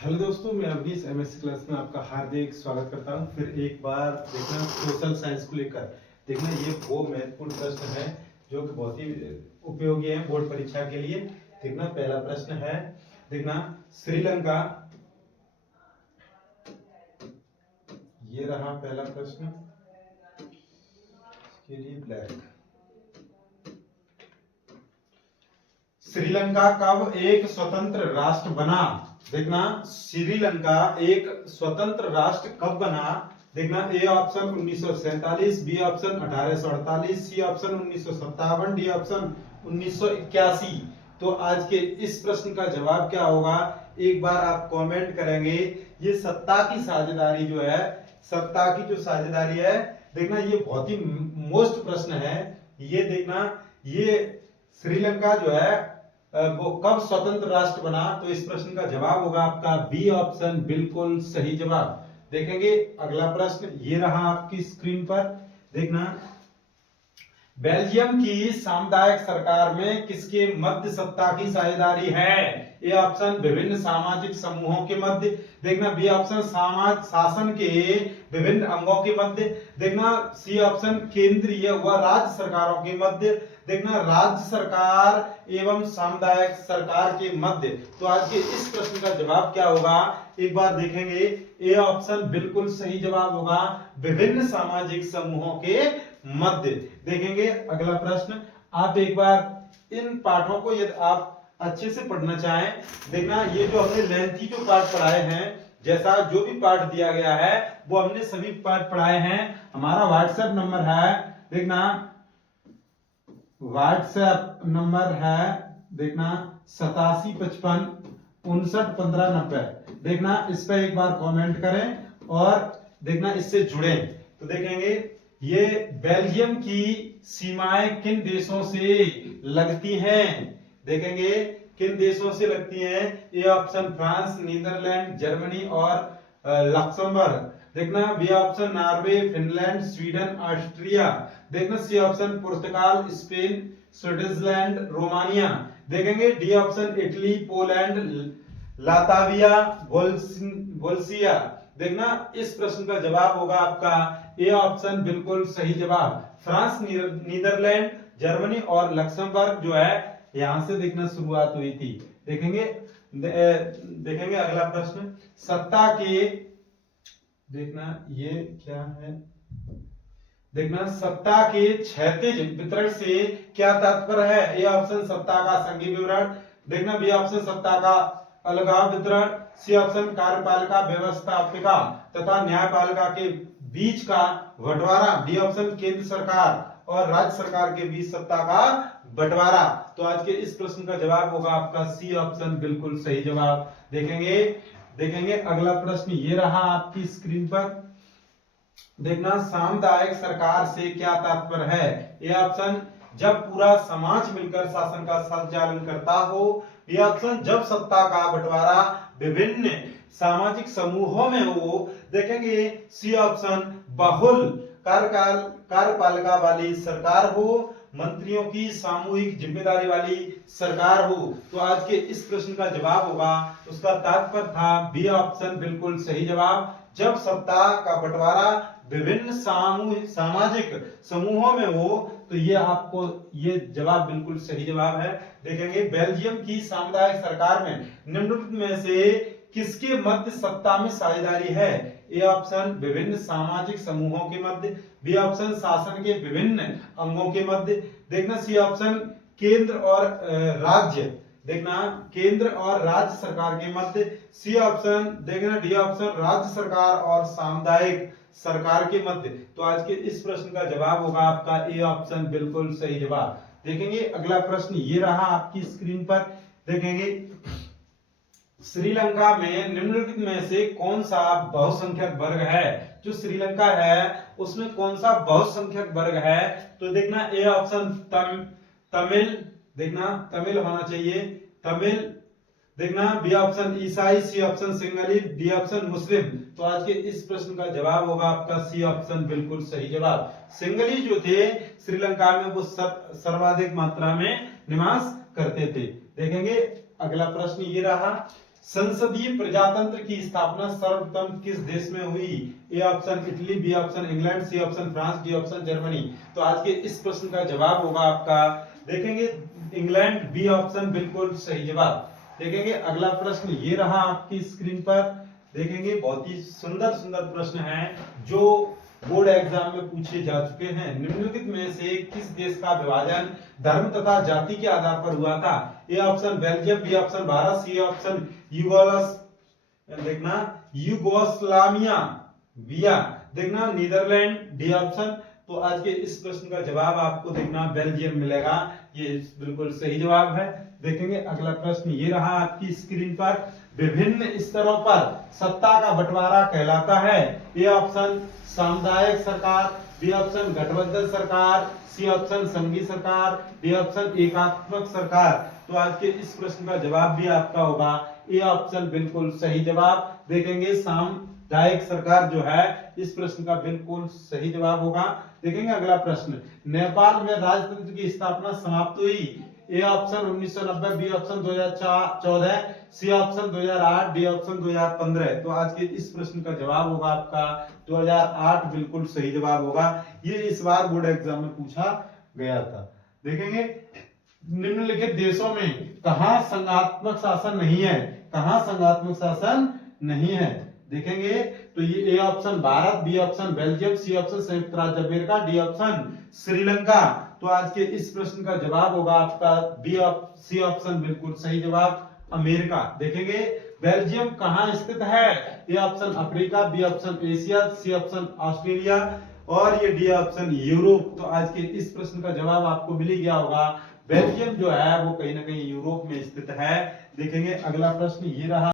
Hello दोस्तों, मैं Awanish MSc class में आपका हार्दिक स्वागत करता हूं। फिर एक बार देखना सोशल साइंस को लेकर देखना ये वो महत्वपूर्ण प्रश्न है जो कि बहुत ही उपयोगी है बोर्ड परीक्षा के लिए। देखना पहला प्रश्न है, देखना श्रीलंका, ये रहा पहला प्रश्न, इसके लिए ब्लैक। श्रीलंका कब एक स्वतंत्र राष्ट्र बना? देखना श्रीलंका एक स्वतंत्र राष्ट्र कब बना? देखना A option 1947, B option 1848, C option 1957, D option 1981। तो आज के इस प्रश्न का जवाब क्या होगा? एक बार आप कमेंट करेंगे। ये सत्ता की साझेदारी जो है, सत्ता की जो साझेदारी है, देखना ये बहुत ही मोस्ट प्रश्न है। ये देखना ये श्रीलंका जो है वो कब स्वतंत्र राष्ट्र बना? तो इस प्रश्न का जवाब होगा आपका बी ऑप्शन, बिल्कुल सही जवाब। देखेंगे अगला प्रश्न, ये रहा आपकी स्क्रीन पर। देखना बेल्जियम की सामुदायिक सरकार में किसके मध्य सत्ता की साझेदारी है? ए ऑप्शन विभिन्न सामाजिक समूहों के मध्य, देखना बी ऑप्शन समाज शासन के विभिन्न अंगों के मध्य, देखना सी ऑप्शन केंद्रीय व राज्य सरकारों के मध्य, देखना राज्य सरकार एवं सामुदायिक सरकार के मध्य। तो आज के इस प्रश्न का जवाब क्या होगा? एक बार देखेंगे। ए ऑप्शन बिल्कुल सही जवाब होगा, विभिन्न सामाजिक समूहों के मध्य। देखेंगे अगला प्रश्न। आप एक बार इन पाठों को यदि आप अच्छे से पढ़ना चाहें, देखना ये जो हमने लेंथी जो पाठ पढ़ाए हैं, जैसा जो भी पाठ दिया गया है वो हमने सभी पाठ पढ़ाए हैं। हमारा व्हाट्सएप नंबर है, देखना व्हाट्सएप नंबर है, देखना 8755591590। देखना इस पर एक बार कमेंट करें और देखना इससे जुड़े। तो देखेंगे ये बेल्जियम की सीमाएं किन देशों से लगती हैं? देखेंगे किन देशों से लगती हैं। A option France, Netherland, Germany और लक्समबर्ग। देखना B option Norway, Finland, Sweden, Austria. देखना सी ऑप्शन पुर्तगाल, स्पेन, स्विट्जरलैंड, रोमानिया। देखेंगे D option Italy, Poland, Latvia, बोल्सिया। देखना इस प्रश्न का जवाब होगा आपका ए ऑप्शन, बिल्कुल सही जवाब। फ्रांस, नीदरलैंड, जर्मनी और लक्समबर्ग जो है यहां से देखना शुरुआत हुई थी। देखेंगे देखेंगे अगला प्रश्न। सत्ता के, देखना ये क्या है, देखना सत्ता के क्षैतिज वितरण से क्या तात्पर्य है? ए ऑप्शन सत्ता का संघीय विवरण, देखना बी ऑप्शन सत्ता का अलगाव वितरण, सी ऑप्शन कार्यपालिका व्यवस्थापिका तथा न्यायपालिका के बीच का बंटवारा, डी ऑप्शन केंद्र सरकार और राज्य सरकार के बीच सत्ता का बंटवारा। तो आज के इस प्रश्न का जवाब होगा आपका सी ऑप्शन, बिल्कुल सही जवाब। देखेंगे अगला प्रश्न, ये रहा आपकी स्क्रीन पर। देखना सामुदायिक सरकार से क्या तात्पर्य है? ए ऑप्शन जब पूरा समाज मिलकर शासन का संचालन करता हो, बी ऑप्शन जब सत्ता का बंटवारा विभिन्न सामाजिक समूहों में हो, देखेंगे सी ऑप्शन बहुल कार्यपालिका वाली सरकार हो, मंत्रियों की सामूहिक जिम्मेदारी वाली सरकार हो। तो आज के इस प्रश्न का जवाब होगा, उसका तात्पर्य था बी ऑप्शन, बिल्कुल सही जवाब। जब सत्ता का बंटवारा विभिन्न सामाजिक समूहों में हो, तो ये आपको ये जवाब बिल्कुल सही जवाब है। देखेंगे बेल्जियम की सामुदायिक सरकार में निम्नलिखित में से किसके मध्य सत्ता में साझेदारी है? ए ऑप्शन विभिन्न सामाजिक समूहों के मध्य, बी ऑप्शन शासन के विभिन्न अंगों के मध्य, देखना सी ऑप्शन केंद्र और राज्य, देखना केंद्र और राज्य सरकार के मध्य, सी ऑप्शन देखना डी ऑप्शन राज्य सरकार और सामुदायिक सरकार के मध्य। तो आज के इस प्रश्न का जवाब होगा आपका ए ऑप्शन, बिल्कुल सही जवाब। देखेंगे अगला प्रश्न, ये रहा आपकी स्क्रीन पर। देखेंगे श्रीलंका में निम्नलिखित में से कौन सा बहुसंख्यक वर्ग है? जो श्रीलंका है उसमें कौन सा बहुसंख्यक वर्ग है? तो देखना ए ऑप्शन तमिल, देखना तमिल होना चाहिए, तमिल। देखना बी ऑप्शन ईसाई, सी ऑप्शन सिंगली, डी ऑप्शन मुस्लिम। तो आज के इस प्रश्न का जवाब होगा आपका सी ऑप्शन, बिल्कुल सही जवाब। सिंगली जो थे श्रीलंका में वो सर्वाधिक मात्रा में निवास करते थे। देखेंगे अगला प्रश्न, ये रहा संसदीय प्रजातंत्र की स्थापना सर्वप्रथम किस देश में हुई? A option Italy, B option England, C option France, D option Germany. तो आज के इस प्रश्न का जवाब होगा आपका, देखेंगे इंग्लैंड, बी ऑप्शन बिल्कुल सही जवाब। देखेंगे अगला प्रश्न ये रहा आपकी स्क्रीन पर, देखेंगे बहुत ही सुंदर सुंदर प्रश्न हैं जो बोर्ड एग्जाम में पूछे जा चुके हैं। निम्नलिखित में से किस देश का विभाजन धर्म तथा जाति के आधार पर हुआ था? A option Belgium, B option Bharat, C option देखना युगोस्लाविया, बिया देखना नीदरलैंड, डी ऑप्शन। तो आज के इस प्रश्न का जवाब आपको देखना बेल्जियम मिलेगा, ये बिल्कुल सही जवाब है। देखेंगे अगला प्रश्न ये रहा आपकी स्क्रीन पर, विभिन्न स्तरों पर सत्ता का बंटवारा कहलाता है? ए ऑप्शन सामुदायिक सरकार, बी ऑप्शन गठबंधन सरकार, सी ऑप्शन संघीय सरकार, डी ऑप्शन एकात्मक सरकार। तो आज के इस प्रश्न का जवाब भी आपका होगा ए ऑप्शन बिल्कुल सही जवाब। देखेंगे सामुदायिक सरकार जो है इस प्रश्न का बिल्कुल सही जवाब होगा। देखेंगे अगला प्रश्न, नेपाल में राजतंत्र की स्थापना समाप्त हुई? A option 1990, B option 2014, C option 2008, D option 2015। तो आज के इस प्रश्न का जवाब होगा आपका 2008 बिल्कुल सही जवाब होगा। ये इस बार बोर्ड एग्जाम में पूछा गया था। देखेंगे निम्नलिखित देशों में कहां संघात्मक शासन नहीं है? कहां संघात्मक शासन नहीं है? देखेंगे तो ये A option Bharat, B option Belgium, C option संयुक्त राज्य अमेरिका, डी ऑप्शन श्रीलंका। तो आज के इस प्रश्न का जवाब होगा आपका सी ऑप्शन बिल्कुल सही जवाब, अमेरिका। देखेंगे बेल्जियम कहां स्थित है? A option Africa, B option Asia, C option Australia और ये डी ऑप्शन यूरोप। तो आज के इस प्रश्न का जवाब आपको मिल ही गया होगा, बेल्जियम जो है वो कहीं ना कहीं यूरोप में स्थित है। देखेंगे अगला प्रश्न ये रहा।